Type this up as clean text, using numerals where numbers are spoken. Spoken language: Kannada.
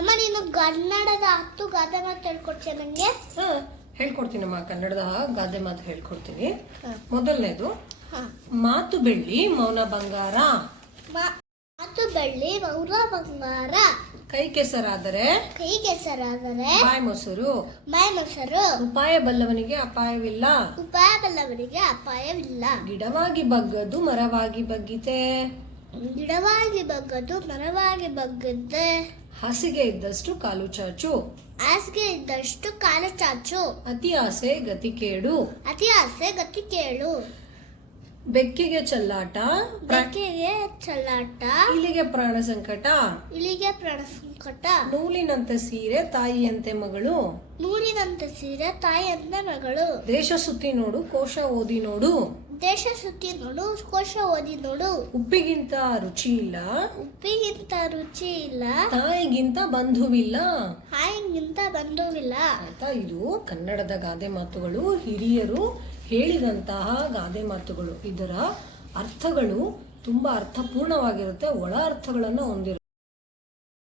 ಅಮ್ಮ ನೀನು ಕನ್ನಡದ 10 ಗಾದೆ ಮಾತು ಹೇಳ್ಕೊಡ್ತೀಯ ನಂಗೆ? ಹೇಳ್ಕೊಡ್ತೀನಮ್ಮ. ಕನ್ನಡದ ಗಾದೆ ಮಾತು ಹೇಳ್ಕೊಡ್ತೀನಿ. ಹ. ಮೊದಲನೇದು, ಹ. ಮಾತು ಬೆಳ್ಳಿ ಮೌನ ಬಂಗಾರ, ಮಾತು ಬೆಳ್ಳಿ ಮೌನ ಬಂಗಾರ, ಕೈ ಕೆಸರಾದರೆ ಕೈ ಕೆಸರಾದರೆ ಬಾಯಿ ಮೊಸರು, ಬಾಯಿ ಮೊಸರು, ಉಪಾಯ ಬಲ್ಲವನಿಗೆ ಅಪಾಯವಿಲ್ಲ, ಉಪಾಯ ಬಲ್ಲವರಿಗೆ ಅಪಾಯವಿಲ್ಲ, ಗಿಡವಾಗಿ ಬಗ್ಗದ್ದು ಮರವಾಗಿ ಬಗ್ಗಿತೆ, ಗಿಡವಾಗಿ ಬಗ್ಗದು ಮರವಾಗಿ ಬಗ್ಗದ್ದೆ, ಹಾಸಿಗೆ ಇದ್ದಷ್ಟು ಕಾಲು ಚಾಚು, ಹಾಸಿಗೆ ಇದ್ದಷ್ಟು ಕಾಲು ಚಾಚು, ಅತಿ ಆಸೆ ಗತಿ ಕೇಡು, ಅತಿ ಆಸೆ ಗತಿ ಕೇಳು, ಬೆಕ್ಕಿಗೆ ಚೆಲ್ಲಾಟ ಬೆಕ್ಕಿಗೆ ಚಲ್ಲಾಟ, ಇಲಿಗೆ ಪ್ರಾಣ ಸಂಕಟ, ಇಲಿಗೆ ಪ್ರಾಣ ಸಂಕಟ, ನೂಲಿನಂತೆ ಸೀರೆ ತಾಯಿಯಂತೆ ಮಗಳು, ನೂಲಿನಂತೆ ಸೀರೆ ತಾಯಿಯಂತೆ ಮಗಳು, ದೇಶ ಸುತ್ತಿ ನೋಡು ಕೋಶ ಓದಿ ನೋಡು, ದೇಶ ಸುತ್ತಿ ನೋಡು ಕೋಶ ಓದಿ ನೋಡು, ಉಪ್ಪಿಗಿಂತ ರುಚಿ ಇಲ್ಲ, ಉಪ್ಪಿಗಿಂತ ರುಚಿ ಇಲ್ಲ, ತಾಯಿಗಿಂತ ಬಂಧುವಿಲ್ಲ. ಹಾಯಿಗಿಂತ ಬಂಧುವಿಲ್ಲ. ಆಯ್ತಾ? ಇದು ಕನ್ನಡದ ಗಾದೆ ಮಾತುಗಳು, ಹಿರಿಯರು ಹೇಳಿದಂತಹ ಗಾದೆ ಮಾತುಗಳು. ಇದರ ಅರ್ಥಗಳು ತುಂಬಾ ಅರ್ಥಪೂರ್ಣವಾಗಿರುತ್ತೆ, ಒಳ ಅರ್ಥಗಳನ್ನು ಹೊಂದಿರುತ್ತೆ.